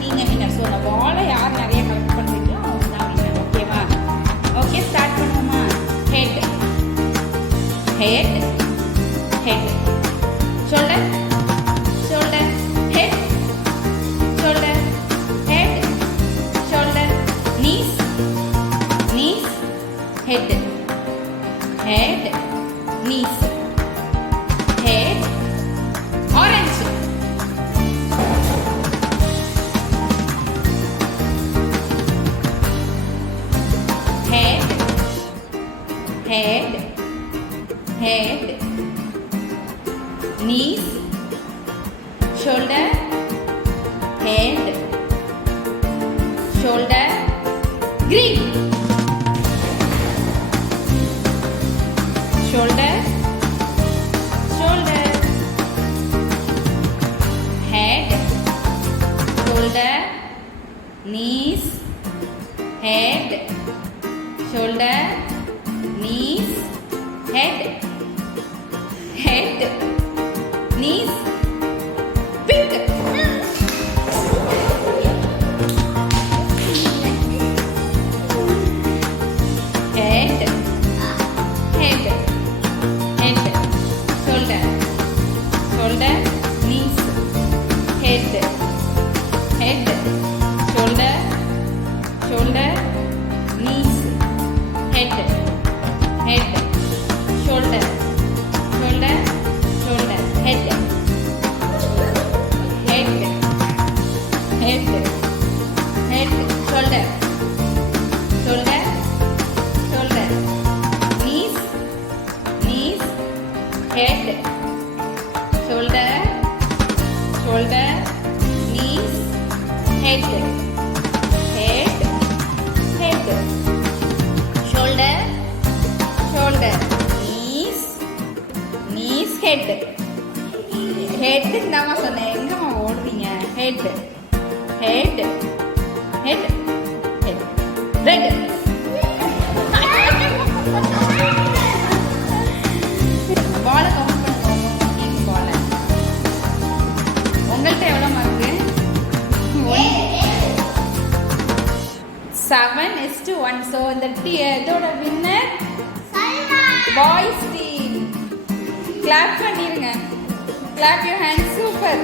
நீங்கள் winner. So அந்த பாலை யார் நிறைய கலெக்ட் பண்ணுறீங்களோ அவங்க தான் வின்னர். ஓகேவா? ஓகே, ஸ்டார்ட் பண்ணுவோமா? Head head head, shoulder shoulder, head shoulder, head shoulder, knees knees, head head, knees, head, orange, head, head, head, knees, shoulder, head, shoulder, green. Shoulder, shoulder, head, shoulder, knees, head, shoulder, knees, head, head, knees, pink. Head, head, shoulder, shoulder, knees, head, head, shoulder, shoulder, knees, head, head, shoulder, shoulder, shoulder, head, head, head, head, shoulder, shoulder, shoulder, knees, knees, head, shoulder, shoulder, knees, head, head, head, shoulder, shoulder, knees, knees, head, head தாமா சொன்னேன். எங்கம்மா ஓடுறீங்க? head, head, head, head, red. பாலை count பண்ணுங்க. பாலை உங்கள்கிட்ட எவ்வளோ mark? 7:1. So இந்த இதோட வின்னர் பாய்ஸ் டீம். கிளாப் பண்ணிருங்க. Clap your hand. சூப்பர்.